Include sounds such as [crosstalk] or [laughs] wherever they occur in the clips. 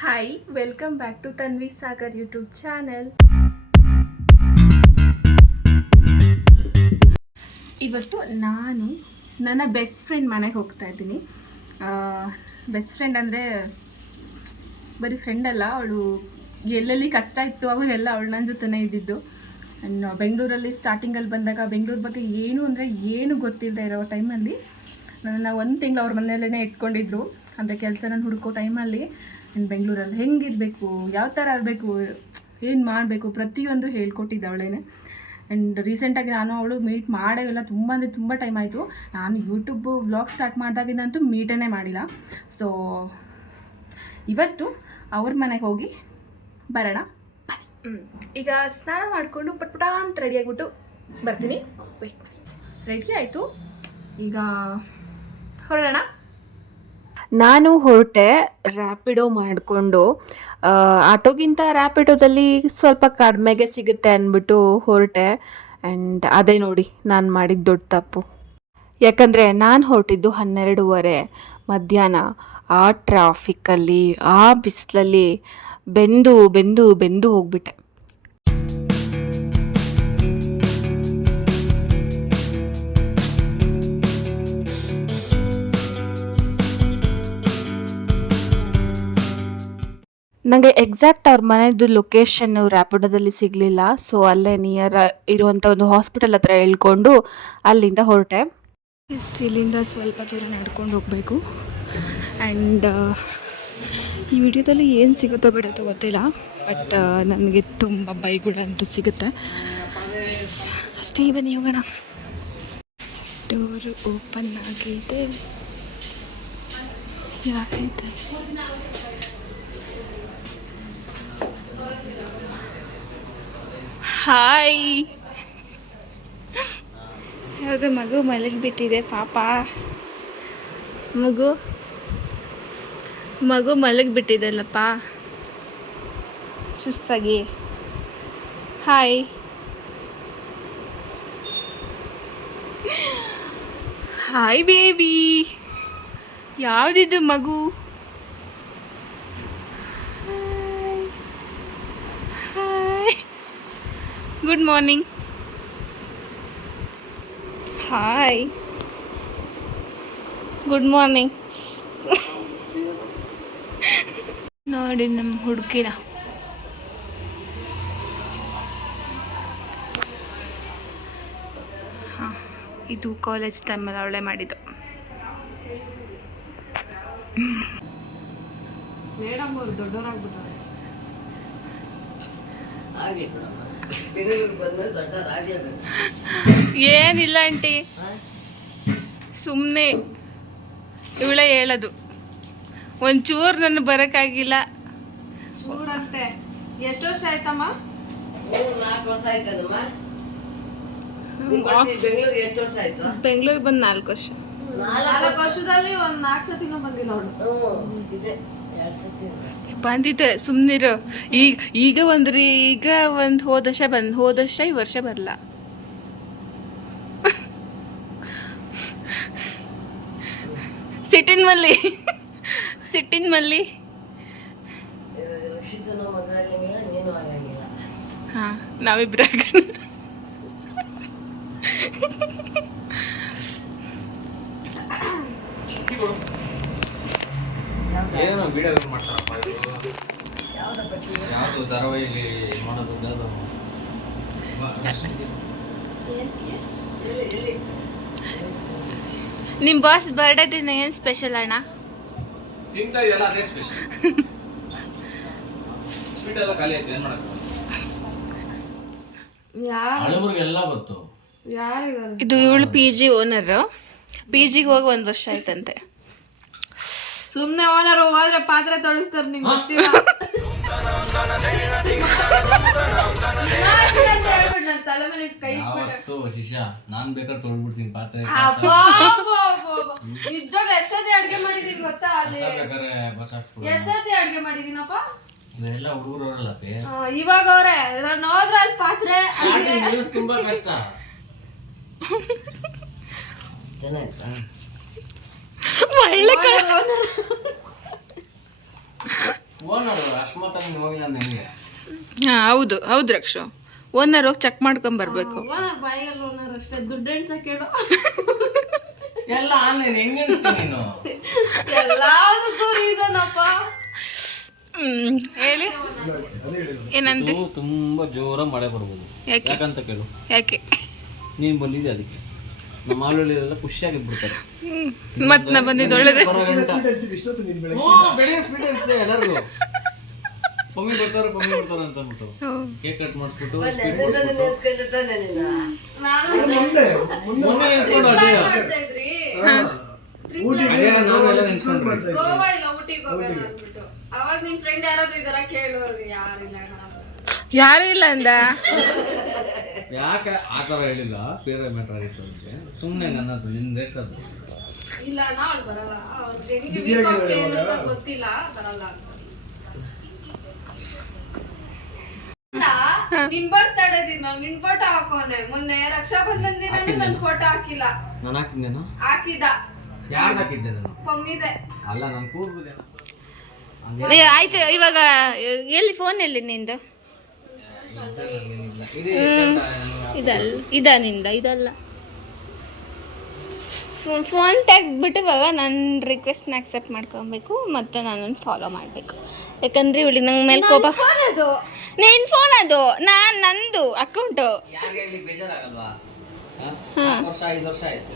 Hi welcome back to Tanvi Sagar YouTube channel ಇವತ್ತು ನಾನು ನನ್ನ ಬೆಸ್ಟ್ ಫ್ರೆಂಡ್ ಮನೆಗೆ ಹೋಗ್ತಾ ಇದ್ದೀನಿ. ಬೆಸ್ಟ್ ಫ್ರೆಂಡ್ ಅಂದರೆ ಬರೀ ಫ್ರೆಂಡ್ ಅಲ್ಲ, ಅವಳು ಎಲ್ಲೆಲ್ಲಿ ಕಷ್ಟ ಇತ್ತು ಅವಾಗೆಲ್ಲ ಅವಳು ನನ್ನ ಜೊತೆನೇ ಇದ್ದಿದ್ದು. ಆ್ಯಂಡ್ ಬೆಂಗಳೂರಲ್ಲಿ ಸ್ಟಾರ್ಟಿಂಗಲ್ಲಿ ಬಂದಾಗ ಬೆಂಗಳೂರು ಬಗ್ಗೆ ಏನು ಅಂದರೆ ಏನು ಗೊತ್ತಿಲ್ಲದೆ ಇರೋ ಟೈಮಲ್ಲಿ ನನ್ನ ಒಂದು ತಿಂಗಳು ಅವ್ರ ಮನೆಯಲ್ಲೇ ಇಟ್ಕೊಂಡಿದ್ರು. ಅಂದರೆ ಕೆಲಸ ನಾನು ಹುಡುಕೋ ಟೈಮಲ್ಲಿ ನಾನು ಬೆಂಗಳೂರಲ್ಲಿ ಹೆಂಗಿರಬೇಕು, ಯಾವ ಥರ ಇರಬೇಕು, ಏನು ಮಾಡಬೇಕು ಪ್ರತಿಯೊಂದು ಹೇಳ್ಕೊಟ್ಟಿದ್ದೆ ಅವಳೇನೆ ಆ್ಯಂಡ್ ರೀಸೆಂಟಾಗಿ ನಾನು ಅವಳು ಮೀಟ್ ಮಾಡೇ ಇಲ್ಲ ತುಂಬ ಅಂದರೆ ತುಂಬ ಟೈಮ್ ಆಯಿತು. ನಾನು ಯೂಟ್ಯೂಬ್ ವ್ಲಾಗ್ ಸ್ಟಾರ್ಟ್ ಮಾಡಿದಾಗಿಂದಂತೂ ಮೀಟೇ ಮಾಡಿಲ್ಲ. ಸೊ ಇವತ್ತು ಅವ್ರ ಮನೆಗೆ ಹೋಗಿ ಬರೋಣ. ಈಗ ಸ್ನಾನ ಮಾಡಿಕೊಂಡು ಪಟ್ಪಟ ಅಂತ ರೆಡಿ ಆಗಿಬಿಟ್ಟು ಬರ್ತೀನಿ. ರೆಡಿ ಆಯಿತು. ಈಗ ಹೊರಡೋಣ. ನಾನು ಹೊರಟೆ ರ್ಯಾಪಿಡೋ ಮಾಡಿಕೊಂಡು ಆಟೋಗಿಂತ ರ್ಯಾಪಿಡೋದಲ್ಲಿ ಸ್ವಲ್ಪ ಕಡಿಮೆಗೆ ಸಿಗುತ್ತೆ ಅಂದ್ಬಿಟ್ಟು ಹೊರಟೆ. ಆ್ಯಂಡ್ ಅದೇ ನೋಡಿ, ನಾನು ಮಾಡಿದ ದೊಡ್ಡ ತಪ್ಪು. ಯಾಕಂದರೆ ನಾನು ಹೊರಟಿದ್ದು ಹನ್ನೆರಡೂವರೆ ಮಧ್ಯಾಹ್ನ. ಆ ಟ್ರಾಫಿಕ್ಕಲ್ಲಿ ಆ ಬಿಸಿಲಲ್ಲಿ ಬೆಂದು ಬೆಂದು ಬೆಂದು ಹೋಗ್ಬಿಟ್ಟೆ. ನನಗೆ ಎಕ್ಸಾಕ್ಟ್ ಅವ್ರ ಮನೆಯದು ಲೊಕೇಶನ್ ರ್ಯಾಪಿಡೋದಲ್ಲಿ ಸಿಗಲಿಲ್ಲ. ಸೊ ಅಲ್ಲೇ ನಿಯರ್ ಇರುವಂಥ ಒಂದು ಹಾಸ್ಪಿಟಲ್ ಹತ್ರ ಹೇಳ್ಕೊಂಡು ಅಲ್ಲಿಂದ ಹೊರಟೆ. ಇಲ್ಲಿಂದ ಸ್ವಲ್ಪ ದೂರ ನಡ್ಕೊಂಡು ಹೋಗಬೇಕು. ಆ್ಯಂಡ್ ಈ ವಿಡಿಯೋದಲ್ಲಿ ಏನು ಸಿಗುತ್ತೋ ಬಿಡುತ್ತೋ ಗೊತ್ತಿಲ್ಲ. ಬಟ್ ನನಗೆ ತುಂಬ ಬೈಗಳಂತೂ ಸಿಗುತ್ತೆ. ಅಷ್ಟೇ ಬನ್ನಿ ಹೋಗೋಣ. ಡೋರ್ ಓಪನ್ ಆಗಿದೆ. ಯಾರಿದೆ ಹಾಯ್. ಯಾವುದೋ ಮಗು ಮಲಗಿಬಿಟ್ಟಿದೆ ಪಾಪ. ಮಗು? ಮಗು ಮಲಗಿಬಿಟ್ಟಿದೆಲ್ಲಪ್ಪ. ಸುಸ್ತಾಗಿ. ಹಾಯ್. Hi baby. ಯಾವುದಿದು ಮಗು hi hi good morning hi good morning ನೋಡಿ ನಮ್ಮ ಹುಡುಗಿನ. ಹಾಂ ಇದು ಕಾಲೇಜ್ ಟೈಮಲ್ಲಿ ಅವಳೇ ಮಾಡಿದ್ದು. ಏನಿಲ್ಲ ಆಂಟಿ. ಸುಮ್ಮನೆ ಇವಳೇ ಹೇಳೋದು. ಒಂಚೂರು ನನ್ನ ಬರೋಕ್ಕಾಗಿಲ್ಲ. ಚೂರಂತೆ ಎಷ್ಟು ವರ್ಷ ಆಯ್ತಮ್ಮ? ನಾಲ್ಕು ವರ್ಷ ಆಯ್ತದಮ್ಮ ಬೆಂಗಳೂರಿಗೆ ಎಷ್ಟು ವರ್ಷ ಆಯ್ತು ಬೆಂಗಳೂರಿಗೆ ಬಂದು ನಾಲ್ಕು ವರ್ಷ. ನಾಲ್ಕು ವರ್ಷದಲ್ಲಿ ಒಂದ್ ನಾಲ್ಕು ಸತಿನೂ ಬಂದಿಲ್ಲ ಅವಳು. ಬಂದಿದ್ದೆ ಸುಮ್ಮನಿರು ಈಗ ಈಗ ಒಂದ್ರಿ, ಈಗ ಒಂದು ಹೋದ ವರ್ಷ ಬಂದ್, ಹೋದ ವರ್ಷ ಈ ವರ್ಷ ಬರಲ್ಲ ಸಿಟ್ಟಿನ ಮಲ್ಲಿ ಸಿಟ್ಟಿನ ಮಲ್ಲಿ. ಹಾಂ ನಾವಿಬ್ರಾಗ ಏನೋ ವಿಡಿಯೋಗಳು ಮಾಡ್ತಾರಪ್ಪ ಯಾವುದು ಧಾರಾವಾಹಿಲಿ ಮಾಡೋದು. ನಿಮ್ಮ ಬಾಸ್ ಬರ್ಡೇ ದಿನ ಏನು ಸ್ಪೆಷಲ್ ಅಣ್ಣ? ತಿಂತಾ ಇದೆಯಲ್ಲ ಅದೇ ಸ್ಪೆಷಲ್ ಸ್ವೀಟ್ ಎಲ್ಲ ಖಾಲಿ ಆಯ್ತು ಏನ್ ಮಾಡಕ್ಕೆ ಹಳಬರಿಗೆಲ್ಲ ಬಂತು. ಇದು ಇವಳು ಪಿ ಜಿ ಓನರ್ ಪಿ ಜಿಗೆ ಹೋಗಿ ಒಂದು ವರ್ಷ ಆಯ್ತಂತೆ. ಸುಮ್ನೆ ಓನರ್ ಹೋದ್ರೆ ಪಾತ್ರೆ ತೊಳಿಸ್ತಾರೆ ನಿಂಗೆ ಗೊತ್ತಿಲ್ಲ? ನನ್ ತಲೆ ಮೇಲೆ ಕೈ ಯಾವತ್ತು ನಾನ್ ಬೇಕಾದ್ರೆ ತೊಳ್ಬಿಡ್ತೀನಿ ಪಾತ್ರೆ ನಿಜವಾಗ್ಲೂ ಎಷ್ಟೊತ್ತಿ ಅಡ್ಗೆ ಮಾಡಿದೀನಿ ಗೊತ್ತಾ ಅಲ್ಲಿ? ಕಸ ಬೇಕಾದ್ರೆ ಬಸಾಕ್ಸ್ಬಿಡು ಎಷ್ಟೊತ್ತಿ ಅಡ್ಗೆ ಮಾಡಿದೀನಪ್ಪ? ಇವೆಲ್ಲ ಹುಡುಗರು ಅವರಲ್ಲ ಆ, ಇವಾಗ ಅವ್ರೆ ನಾನು ಹೋದ್ರೆ ಅಲ್ಲಿ ಪಾತ್ರೆ ತುಂಬಾ ಕಷ್ಟ? ಚೆನ್ನಾಯ್ತಾ ಹಾಂ ಹೌದು ಹೌದು ರಕ್ಷು. ಓನರ್ ಹೋಗಿ ಚೆಕ್ ಮಾಡ್ಕೊಂಬರ್ಬೇಕು ಬರ್ಬೇಕು. ಹೇಳಿ. ಏನಂದ್ರೆ ತುಂಬಾ ಜೋರ ಮಳೆ ಬರ್ಬೋದು. ಯಾಕೆ? ಯಾಕಂತ ಕೇಳು. ಯಾಕೆ? ನೀನು ಬಂದಿದ್ದೆ ಅದಕ್ಕೆ? ನಮ್ಮ ಆಳುಳ್ಳಿಲೆಲ್ಲ ಖುಷಿಯಾಗಿ ಬಿಡ್ತಾರೆ ಮತ್ತೆ ನಾ ಬಂದಿದ್ದು ಒಳ್ಳೇದೇ. ಎಲ್ಲರೂ ಹಚ್ಚಿದೆ ಎಲ್ಲರಿಗೂ. ಪಮ್ಮಿ ಬರ್ತಾರೆ ಪಮ್ಮಿ ಬರ್ತಾರೆ ಅಂತ ಅಂದ್ಬಿಟ್ಟು. ಕೇಕ್ ಕಟ್ ಮಾಡಿಸ್ಬಿಟ್ಟು ನೆನ್ಸ್ಕೊಂಡಿರ್ತಾನೆ ನಿನ್ನ ಮೊನ್ನೆ ನೆನ್ಸ್ಕೊಂಡು ಅಜಯ. ಮಾಡ್ತಾ ಇದ್ರಿ. ಅಜಯ ನಾವು ಎಲ್ಲ ನೆನ್ಸ್ಕೊಂಡ್ರಿ ಗೋವಾ ಇಲ್ಲ ಊಟಿಗೆ ಹೋಗೋಣ ಅಂದ್ಬಿಟ್ಟು. ಅವಾಗ ನಿನ್ ಫ್ರೆಂಡ್ ಯಾರಾದ್ರೂ ಇದಾರ ಕೇಳೋರು ಯಾರಿಲ್ಲ. ಅಣ್ಣ ಯಾರು ಇಲ್ಲ ಅಂದ? [laughs] ಯಾಕೆ ಆ ಥರ ಹೇಳಿಲ್ಲ? ಬೇರೆ ಮ್ಯಾಟರ್ ಆಗಿತ್ತು ಅವ್ರಿಗೆ ಸುಮ್ಮನೆ ನನ್ನ ಹತ್ರ ನಿನ್ನ ರೇಟ್ಸದು ಇಲ್ಲ ನಾಳೆ ಬರಲ್ಲ. ಅವ್ರಿಗೆ ಹೆಂಗೆ week off ಏನು ಅಂತ ಗೊತ್ತಿಲ್ಲ ಬರಲ್ಲ ಅಂತ. ಅಣ್ಣ, ನಿನ್ ಬರ್ತಡೇ ದಿನ ನಿನ್ ಫೋಟೋ ಹಾಕೋನೆ. ಮೊನ್ನೆ ರಕ್ಷಾ ಬಂಧನ್ ದಿನ ನನ್ ಫೋಟೋ ಹಾಕಿಲ್ಲ. ನಾನು ಹಾಕಿದ್ದೇನೋ ಹಾಕಿದ ಯಾರು ಹಾಕಿದ್ದೆ ನಾನು? ಪಮ್ಮಿದೆ. ಅಲ್ಲ ನಾನು ಕೂರ್ಬೋದೇನೋ ಆಯ್ತು ಇವಾಗ ಎಲ್ಲಿ ಫೋನ್ ಎಲ್ಲಿ ನಿಂದು? ಇದಲ್ಲ ಇದನಿಂದ ಇದಲ್ಲ. ಫೋನ್ ಫೋನ್ ತೆಗ್ದ್ಬಿಟ್ಟು ಇವಾಗ ನನ್ನ ರಿಕ್ವೆಸ್ಟ್ನ ಅಕ್ಸೆಪ್ಟ್ ಮಾಡ್ಕೊಬೇಕು ಮತ್ತು ನಾನು ಫಾಲೋ ಮಾಡಬೇಕು. ಯಾಕಂದ್ರೆ ಇವಳಿ ನಂಗೆ ಮೇಲೆ ಕೋಪ ಅದು. ನಿನ್ನ ಫೋನ್ ಅದು. ನಾನು ನಂದು ಅಕೌಂಟು ಯಾರಿಗೆ ಹೇಳಿ ಬೇಜಾರಾಗಲ್ವಾ? ವರ್ಷ ಐದು ವರ್ಷ ಆಯ್ತು.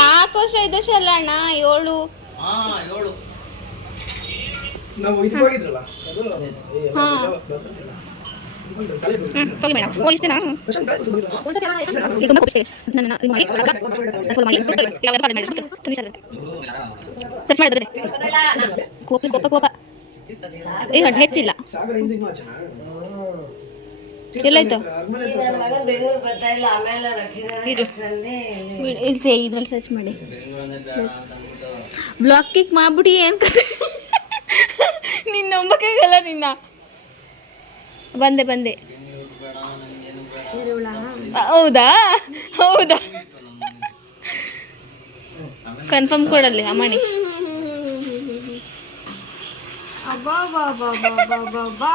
ನಾಲ್ಕು ವರ್ಷ ಐದು ವರ್ಷ ಅಲ್ಲ ಅಣ್ಣ ಏಳು. ಹಾ ಹೋಗಿ ಮೇಡಮ್ ತುಂಬ ಕೋಪಿಸ್ತೆ ನನ್ನ ಕೋಪ ಕೋಪ ಕೋಪ ಈಗ ಹೆಚ್ಚಿಲ್ಲ ಇಲ್ಲ ಇದ್ರಲ್ಲಿ ಸರ್ಚ್ ಮಾಡಿ ಬ್ಲಾಕ್ ಕಿಕ್ ಮಾಡ್ಬಿಡಿ ಏನ್ ಕತೆ ನಿನ್ನ ನಂಬಕ್ಕಾಗಲ್ಲ ನಿನ್ನ ಬಂದೆ ಬಂದೆ. ಹೌದಾ? ಹೌದಾ? ಕನ್ಫರ್ಮ್ ಕೊಡಲ್ಲಿ ಅಮ್ಮಣಿ. ಅಬ್ಬಾ ಬಾ ಬಾ ಬಾ ಬಾ ಬಾ ಬಾ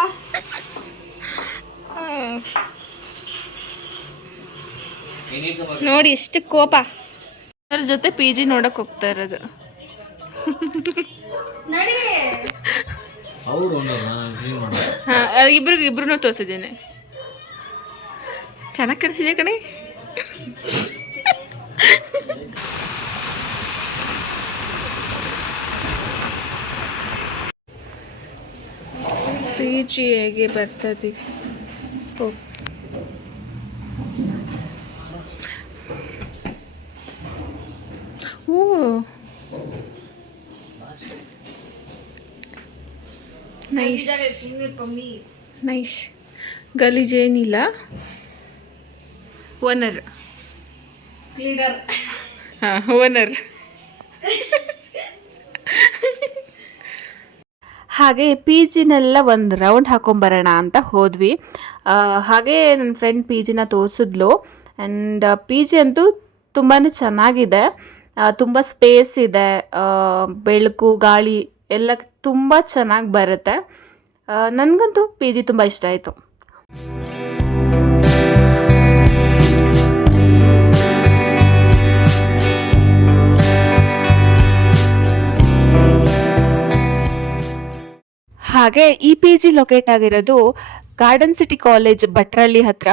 ನೋಡಿ ಎಷ್ಟು ಕೋಪ. ಅದ್ರ ಜೊತೆ ಪಿ ಜಿ ನೋಡಕ್ ಹೋಗ್ತಾ ಇರೋದು. ನಡಿ. ಅವ್ರು ಹಾಂ ಇಬ್ರಿಗೆ ಇಬ್ರು ತೋರಿಸಿದ್ದೇನೆ. ಚೆನ್ನಾಗಿ ಕಳಿಸಿದೆ ಕಣೆ? ಪಿ ಜಿ ಹೇಗೆ ಬರ್ತದೆ ಓ ಓ ನೈಸ್ ನೈಸ್ ಗಲೀಜೇನಿಲ್ಲ. ಓನರ್ ಕ್ಲೀನರ್ ಹಾಂ ಓನರ್ ಹಾಗೆ ಪಿ ಜಿನೆಲ್ಲ ಒಂದು ರೌಂಡ್ ಹಾಕೊಂಬರೋಣ ಅಂತ ಹೋದ್ವಿ. ಹಾಗೆ ನನ್ನ ಫ್ರೆಂಡ್ ಪಿ ಜಿನ ತೋರಿಸಿದ್ಲು. ಆ್ಯಂಡ್ ಪಿ ಜಿ ಅಂತೂ ತುಂಬಾ ಚೆನ್ನಾಗಿದೆ. ತುಂಬ ಸ್ಪೇಸ್ ಇದೆ. ಬೆಳಕು ಗಾಳಿ ಎಲ್ಲ ತುಂಬ ಚೆನ್ನಾಗಿ ಬರುತ್ತೆ. ನನಗಂತೂ ಪಿ ಜಿ ತುಂಬ ಇಷ್ಟ ಆಯಿತು. ಹಾಗೆ ಈ ಪಿ ಜಿ ಲೊಕೇಟ್ ಆಗಿರೋದು ಗಾರ್ಡನ್ ಸಿಟಿ ಕಾಲೇಜ್ ಭಟ್ರಳ್ಳಿ ಹತ್ರ,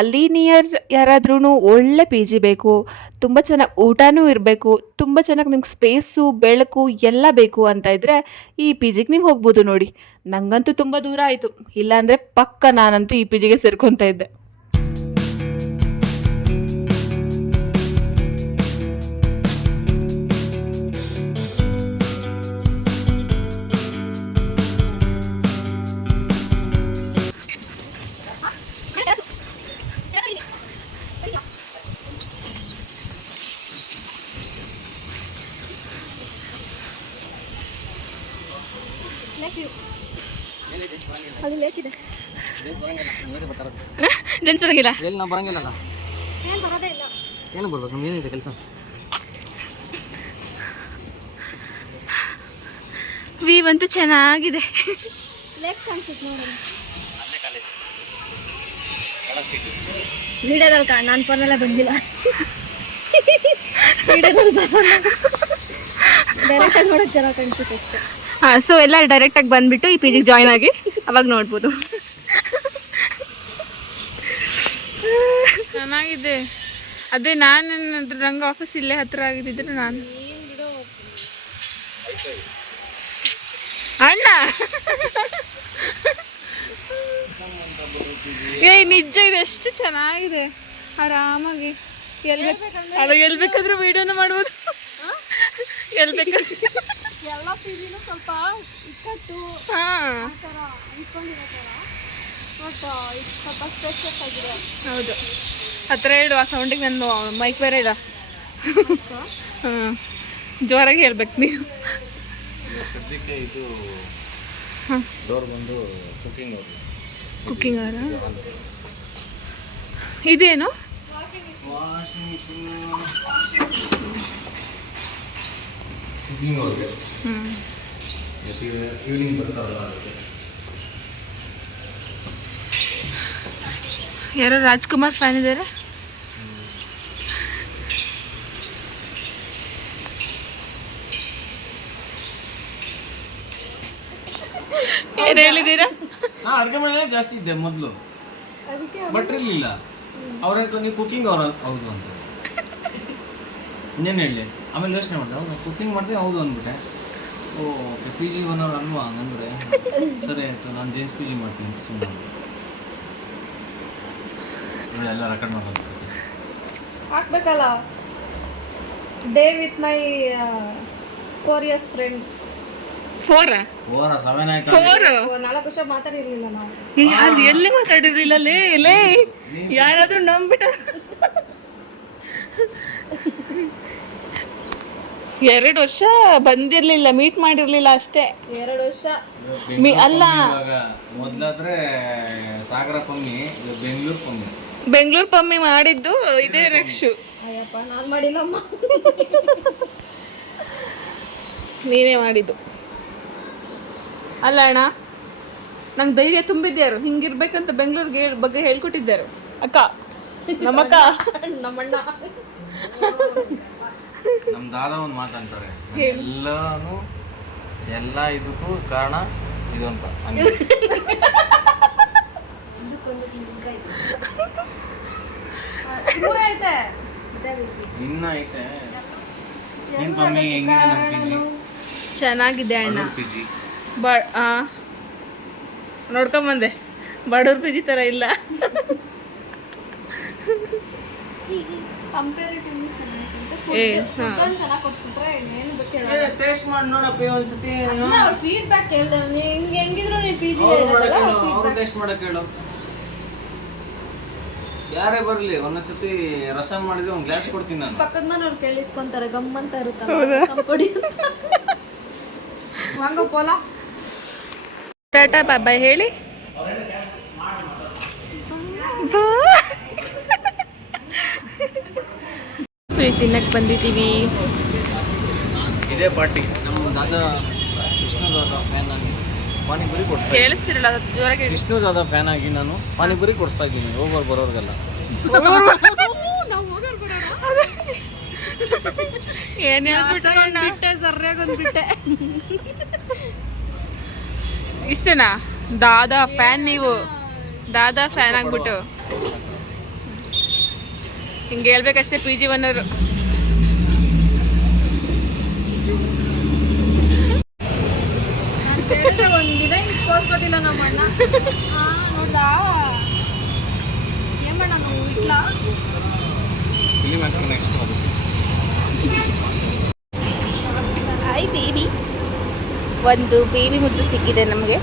ಅಲ್ಲಿ ನಿಯರ್ ಯಾರಾದ್ರೂ ಒಳ್ಳೆ ಪಿ ಜಿ ಬೇಕು, ತುಂಬ ಚೆನ್ನಾಗಿ ಊಟನೂ ಇರಬೇಕು, ತುಂಬ ಚೆನ್ನಾಗಿ ನಿಮ್ಗೆ ಸ್ಪೇಸು ಬೆಳಕು ಎಲ್ಲ ಬೇಕು ಅಂತ ಇದ್ದರೆ ಈ ಪಿ ಜಿಗೆ ನೀವು ಹೋಗ್ಬೋದು ನೋಡಿ. ನಂಗಂತೂ ತುಂಬ ದೂರ ಆಯಿತು. ಇಲ್ಲಾಂದರೆ ಪಕ್ಕ ನಾನಂತೂ ಈ ಪಿ ಜಿಗೆ ಸೇರ್ಕೊತಾ ಇದ್ದೆ. ಜೆಂಟ್ಸ್ ಬರಂಗಿಲ್ಲ. ಎಲ್ಲಿ ನಾವು ಬರಂಗಿಲ್ಲಲ್ಲ? ಏನು ಬರ್ಬೇಕು? ನಮ್ಗೆ ಏನಿದೆ ಕೆಲಸ? ವೀವ್ ಅಂತೂ ಚೆನ್ನಾಗಿದೆ. ಲೇಕ್ ಕಾಣಿಸುತ್ತೆ ನೋಡೋಣ ವಿಡಿಯೋದಲ್ಲಿ ಕಾಣ ನಾನು ಫೋನೆಲ್ಲ ಬಂದಿಲ್ಲ. ವಿಡಿಯೋದಲ್ಲಿ ಡೈರೆಕ್ಟಾಗಿ ನೋಡೋಕೆ ಚೆನ್ನಾಗಿ ಕಾಣಿಸುತ್ತೆ ಸೊ ಎಲ್ಲ ಡೈರೆಕ್ಟಾಗಿ ಬಂದುಬಿಟ್ಟು ಈ ಪಿ ಜಿಗೆ ಜಾಯ್ನ್ ಆಗಿ ಅವಾಗ ನೋಡ್ಬೋದು. ಚೆನ್ನಾಗಿದೆ. ಅದೇ ನಾನು ನಂಗೆ ಆಫೀಸ್ ಇಲ್ಲೇ ಹತ್ರ ಆಗಿದ್ದಿದ್ರೆ ನಾನು. ಅಣ್ಣ! ಏ, ನಿಜ ಇದು ಎಷ್ಟು ಚೆನ್ನಾಗಿದೆ. ಆರಾಮಾಗಿ. ಎಲ್ಲಿ ಬೇಕಾದ್ರೂ ವಿಡಿಯೋನು ಮಾಡ್ಬೋದು. ಎಲ್ಲಿ ಬೇಕಾದ್ರೆ ಎಲ್ಲ ಪೀಜಿನೂ ಸ್ವಲ್ಪ ಇಕ್ಕಟ್ಟು ಹಾಂ. ಆ ಥರ ಅನ್ಕೊಂಡಿರೋ ಥರ. ಬಟ್ ಇದು ಸ್ವಲ್ಪ ಸ್ಪೆಷಲ್ ಆಗಿದೆ. ಹೌದು. ಹತ್ರ ಹೇಳು ಆ ಸೌಂಡಿಗೆ ನನ್ನ ಮೈಕ್ ಬೇರೆ ಇಲ್ಲ ಹಾಂ. ಜೋರಾಗಿ ಹೇಳ್ಬೇಕು ನೀವು. ಸದ್ಯಕ್ಕೆ ಇದು ಡೋರ್ ಬಂದು ಕುಕಿಂಗ್ ಅವರು? ಕುಕ್ಕಿಂಗ್ ಅವರ ಇದೇನು? ವಾಷಿಂಗ್ ಮಿಷಿನ್ ಕುಕಿಂಗ್ ಅವ್ರಿಗೆ ಈವ್ನಿಂಗ್ ಬರ್ತಾರಲ್ಲ ಅದಕ್ಕೆ. ಯಾರೋ ರಾಜ್ಕುಮಾರ್ ಫ್ಯಾನ್ ಇದ್ದಾರೆ ಏನು ಹೇಳಿದ್ದೀರಾ ನಾ ಅಡುಗೆ ಮನೆಯಲ್ಲೇ ಜಾಸ್ತಿ ಇದ್ದೆ ಮೊದಲು. ಬಟ್ ಇರಲಿಲ್ಲ. ಅವ್ರಂತ ನೀವು ಕುಕಿಂಗ್ ಅವ್ರ ಹೌದು ಅಂತ. ಇನ್ನೇನು ಹೇಳಿ ಆಮೇಲೆ ಯೋಚನೆ ಮಾಡಿದೆ ಹೌದು ಕುಕಿಂಗ್ ಮಾಡ್ತೀನಿ ಹೌದು ಅಂದ್ಬಿಟ್ಟೆ. ಓ okay P G one hour ಅಲ್ವಾ ಹಂಗಂದ್ರೆ? ಸರಿ ಆಯಿತು ನಾನು ಜೇಮ್ಸ್ ಪಿ ಜಿ ಮಾಡ್ತೀನಿ ಅಂತ ಸುಮ್ಮನೆ ಎಲ್ಲ ರೆಕಾರ್ಡ್ ಮಾಡೋದು ಹಾಕ್ಬೇಕಲ್ಲ? Day with my four years friend four four seven ಆಯ್ತು ಫೋರ್ ನಾಲ್ಕು ವರ್ಷ ಮಾತಾಡಿರ್ಲಿಲ್ಲ ನಾವು ಅದು ಎಲ್ಲಿ ಮಾತಾಡಿರ್ಲಿಲ್ಲ ಲೇ ಲೇ? ಯಾರಾದ್ರೂ ನಂಬಿಟ [laughs] ಎರಡು ವರ್ಷ ಬಂದಿರ್ಲಿಲ್ಲ ಮೀಟ್ ಮಾಡಿರ್ಲಿಲ್ಲ ಅಷ್ಟೇ. ಎರಡು ವರ್ಷ. ಮಿ ಅಲ್ಲ. ಇವಾಗ ಮೊದಲಾದ್ರೆ ಸಾಗರ ಪಮ್ಮಿ ಬೆಂಗಳೂರು ಪಮ್ಮಿ. ಬೆಂಗಳೂರು ಪಮ್ಮಿ ಮಾಡಿದ್ದು ಇದೇ ರಕ್ಷು. ಅಯ್ಯಪ್ಪ ನಾನು ಮಾಡಿಲ್ಲಮ್ಮ. ನೀನೇ ಮಾಡಿದ್ದು. ಅಲ್ಲ ಅಣ್ಣ ನಂಗೆ ಧೈರ್ಯ ತುಂಬಿದ್ಯಾರು ಹಿಂಗಿರ್ಬೇಕಂತ ಬೆಂಗಳೂರಿಗೆ ಬಗ್ಗೆ ಹೇಳ್ಕೊಟ್ಟಿದ್ದಾರೆ ಅಕ್ಕ ನಮ್ಮಕ್ಕ. ನಮ್ಮಣ್ಣ. ನಮ್ಮ ದಾದ ಒಂದು ಮಾತಂತಾರೆ ಎಲ್ಲಾನು ಎಲ್ಲ ಇದಕ್ಕೂ ಕಾರಣ ಇದು ಅಂತ. ಇನ್ನ ಐತೆ. ಏನ್ ಹೆಂಗಿದೆ ನಮ್ಮ ಚೆನ್ನಾಗಿದೆ ಅಣ್ಣ. ಪಿಜಿ. ಬ ನೋಡ್ಕೊಂಬಂದೆ ಬಡವ್ರ ಪಿಜಿ ಥರ ಇಲ್ಲ. ಕಂಪೇರಿಟಿವ್ಲಿ ಚೆನ್ನಾಗಿರುತ್ತೆ ಏ ಫುಡ್ ಚೆನ್ನಾಗಿ ಕೊಟ್ಬಿಟ್ರೆ ಇನ್ನೇನು ಗೊತ್ತಿಲ್ಲ ಟೇಸ್ಟ್ ಮಾಡಿ ನೋಡಪ್ಪ ಒಂದ್ಸತಿ ಅವ್ರ ಫೀಡ್ಬ್ಯಾಕ್ ಕೇಳ್ದೆ ನಿಂಗೆ ಹೆಂಗಿದ್ರು ನೀನು ಪಿ ಜಿ ಅವ್ರು ಟೇಸ್ಟ್ ಮಾಡಕ್ ಹೇಳು ಯಾರೇ ಬರ್ಲಿ ಒಂದೊಂದ್ಸತಿ ರಸ ಮಾಡಿದ್ರೆ ಒಂದು ಗ್ಲಾಸ್ ಕೊಡ್ತೀನಿ ನಾನು. ಪಕ್ಕದ ಮನೆಯವ್ರು ಕೇಳಿಸ್ಕೊಂತಾರೆ ಗಮ್ಮಂತ ಇರುತ್ತೆ ಕೊಡಿ ವಾಂಗ ಪೋಲ. ಟಾಟಾ ಬಾಬಾಯ್ ಹೇಳಿ. ತಿನ್ನಕ್ಕೆ ಬಂದಿದ್ದೀವಿ. ಇದೇ ಪಾರ್ಟಿ. ನಮ್ಮ ದಾದಾ ವಿಷ್ಣು ದಾದ ಫ್ಯಾನ್ ಆಗಿ ಪಾನಿಪುರಿ ಕೊಡ್ಸ್ತಾ ಕೇಳಿಸ್ತಿರಲ್ಲ ಜೋರಾಗಿ ವಿಷ್ಣು ದಾದ ಫ್ಯಾನ್ ಆಗಿ ನಾನು ಪಾನಿಪುರಿ ಕೊಡ್ಸ್ತಾ ಇದ್ದೀನಿ ಹೋಗೋರು ಬರೋರ್ಗೆಲ್ಲ. ಏನ್ ಹೇಳ್ಬಿಟ್ರು ಅಣ್ಣ? ಬಿಟ್ಟೆ ಸರ್ಯಾಗ ಒಂದು ಬಿಟ್ಟೆ. ಇಷ್ಟನಾ? ದಾದಾ ಫ್ಯಾನ್ ನೀವು. ದಾದಾ ಫ್ಯಾನ್ ಆಗ್ಬಿಟ್ಟು. ಹಿಂಗೆ ಹೇಳ್ಬೇಕಷ್ಟೇ ಪಿ ಜಿ ಒನ್ನರು ನಾನು ಕೇಳಿದ್ರೆ ಒಂದಿನ ಹಿಂಗೆ ಕೊಟ್ಟಿಲ್ಲ ನಮ್ಮ ಅಣ್ಣ. ನೋಡ್ದಾ? ಏಮಣ್ಣ ನಾವು ಇಟ್ಲಾ? ಇಲ್ಲಿ ನೆಕ್ಸ್ಟ್ ಅದು ಹಾಯ್ ಬೇಬಿ ಒಂದು ಬೇಬಿ ಮುದ್ದು ಸಿಕ್ಕಿದೆ ನಮಗೆ.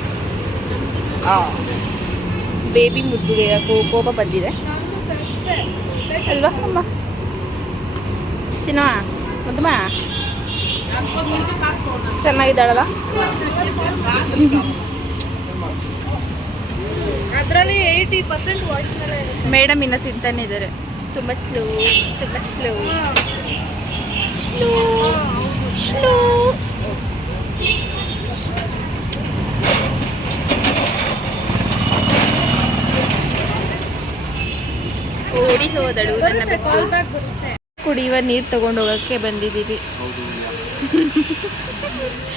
ಬೇಬಿ ಮುದ್ದುಗೆ ಕೋಪ ಬಂದಿದೆ. ಅಲ್ವಾ ಅಮ್ಮ? ಚಿನ್ನಮ್ಮ ಮುದ್ದಮ್ಮ ಚೆನ್ನಾಗಿದ್ದಾಳಲ್ಲ? ಅದರಲ್ಲಿ ಏಯ್ಟಿ ಪರ್ಸೆಂಟ್ ವಾಯ್ಸ್ ಮೇಲೆ ಮೇಡಮ್ ಇನ್ನು ತಿಂತಾನೆ ಇದ್ದಾರೆ ತುಂಬ ಸ್ಲೋ ತುಂಬ ಸ್ಲೋ ಸ್ಲೋ ಸ್ಲೋ ಓಡಿ ಹೋದಳು ನನ್ನ ಬೆಕ್ಕು ಕುಡಿಯುವ ನೀರು ತಗೊಂಡು ಹೋಗಕ್ಕೆ ಬಂದಿದ್ದೀವಿ [laughs]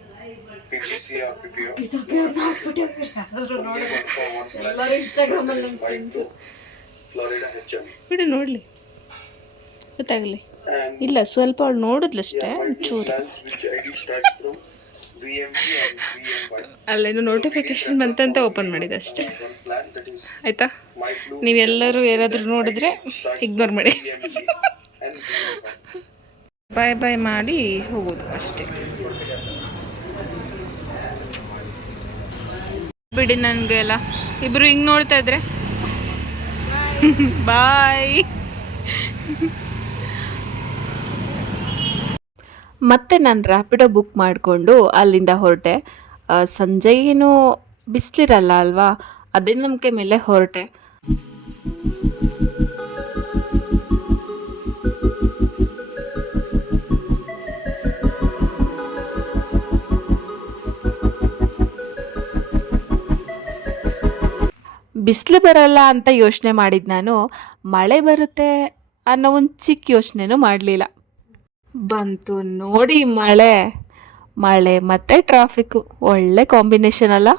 ಬಿಡು ನೋಡ್ಲಿ. ಗೊತ್ತಾಗ್ಲಿ. ಇಲ್ಲ ಸ್ವಲ್ಪ ಅವಳು ನೋಡಿದ್ಲಷ್ಟೇ ಒಂಚೂರು. ಅಲ್ಲೇನು ನೋಟಿಫಿಕೇಶನ್ ಬಂತಂತ ಓಪನ್ ಮಾಡಿದೆ ಅಷ್ಟೇ. ಆಯ್ತಾ? ನೀವೆಲ್ಲರೂ ಯಾರಾದರೂ ನೋಡಿದ್ರೆ ಇಗ್ನೋರ್ ಮಾಡಿ. ಬಾಯ್ ಬಾಯ್ ಮಾಡಿ ಹೋಗೋದು ಅಷ್ಟೇ. ಬಿಡಿ ನನಗೆ ಎಲ್ಲ ಇಬ್ರು ಹಿಂಗೆ ನೋಡ್ತಾ ಇದ್ರೆ. [laughs] ಬಾಯ್. ಮತ್ತೆ ನಾನು ರ್ಯಾಪಿಡೋ ಬುಕ್ ಮಾಡಿಕೊಂಡು ಅಲ್ಲಿಂದ ಹೊರಟೆ. ಸಂಜೆ ಏನು ಬಿಸಿಲಿರಲ್ಲ ಅಲ್ವಾ? ಅದೇ ನಂಬಿಕೆ ಮೇಲೆ ಹೊರಟೆ. ಬಿಸಿಲು ಬರಲ್ಲ ಅಂತ ಯೋಚನೆ ಮಾಡಿದ್ದು ನಾನು, ಮಳೆ ಬರುತ್ತೆ ಅನ್ನೋ ಒಂದು ಚಿಕ್ಕ ಯೋಚನೆನೂ ಮಾಡಲಿಲ್ಲ. ಬಂತು ನೋಡಿ ಮಳೆ. ಮಳೆ ಮತ್ತು ಟ್ರಾಫಿಕ್ಕು ಒಳ್ಳೆ ಕಾಂಬಿನೇಷನ್ ಅಲ್ಲ.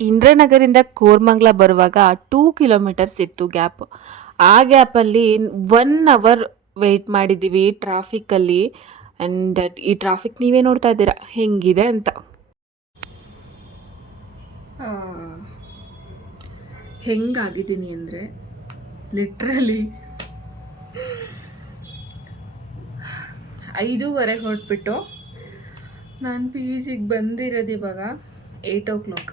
ಇಂದ್ರನಗರಿಂದ ಕೋರ್ಮಂಗ್ಲ ಬರುವಾಗ ಟೂ ಕಿಲೋಮೀಟರ್ಸ್ ಇತ್ತು ಗ್ಯಾಪ್ ಆ ಗ್ಯಾಪಲ್ಲಿ ಒನ್ ಅವರ್ ವೆಯ್ಟ್ ಮಾಡಿದ್ದೀವಿ ಟ್ರಾಫಿಕ್ಕಲ್ಲಿ ಆ್ಯಂಡ್ ಈ ಟ್ರಾಫಿಕ್ ನೀವೇ ನೋಡ್ತಾ ಇದ್ದೀರಾ, ಹೆಂಗಿದೆ ಅಂತ. ಹೆಂಗಾಗಿದ್ದೀನಿ ಅಂದರೆ ಲಿಟ್ರಲಿ ಐದೂವರೆಗೆ ಹೊರಟ್ಬಿಟ್ಟು ನಾನು ಪಿ ಜಿಗೆ ಬಂದಿರೋದು ಇವಾಗ ಏಯ್ಟ್ ಓ ಕ್ಲಾಕ್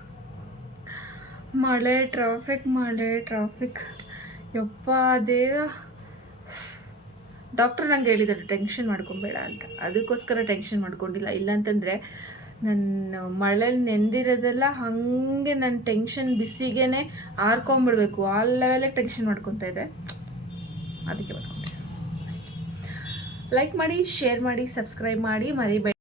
ಮಳೆ ಟ್ರಾಫಿಕ್ ಮಳೆ ಟ್ರಾಫಿಕ್ ಯಪ್ಪ ದೇಹ ಡಾಕ್ಟರ್ ನಂಗೆ ಹೇಳಿದ್ದಾರೆ ಟೆನ್ಷನ್ ಮಾಡ್ಕೊಬೇಡ ಅಂತ. ಅದಕ್ಕೋಸ್ಕರ ಟೆನ್ಷನ್ ಮಾಡ್ಕೊಂಡಿಲ್ಲ. ಇಲ್ಲಾಂತಂದರೆ ನನ್ನ ಮಳೇಲಿ ನೆಂದಿರೋದೆಲ್ಲ ಹಾಗೆ ನನ್ನ ಟೆನ್ಷನ್ ಬಿಸಿಗೆನೆ ಆರ್ಕೊಂಬಿಡ್ಬೇಕು. ಆ ಲೆವೆಲಿಗೆ ಟೆನ್ಷನ್ ಮಾಡ್ಕೊತಾ ಇದೆ ಅದಕ್ಕೆ ಮಾಡ್ಕೊಂಡೆ ಅಷ್ಟೆ. ಲೈಕ್ ಮಾಡಿ ಶೇರ್ ಮಾಡಿ ಸಬ್ಸ್ಕ್ರೈಬ್ ಮಾಡಿ, ಮರಿಬೇಡಿ.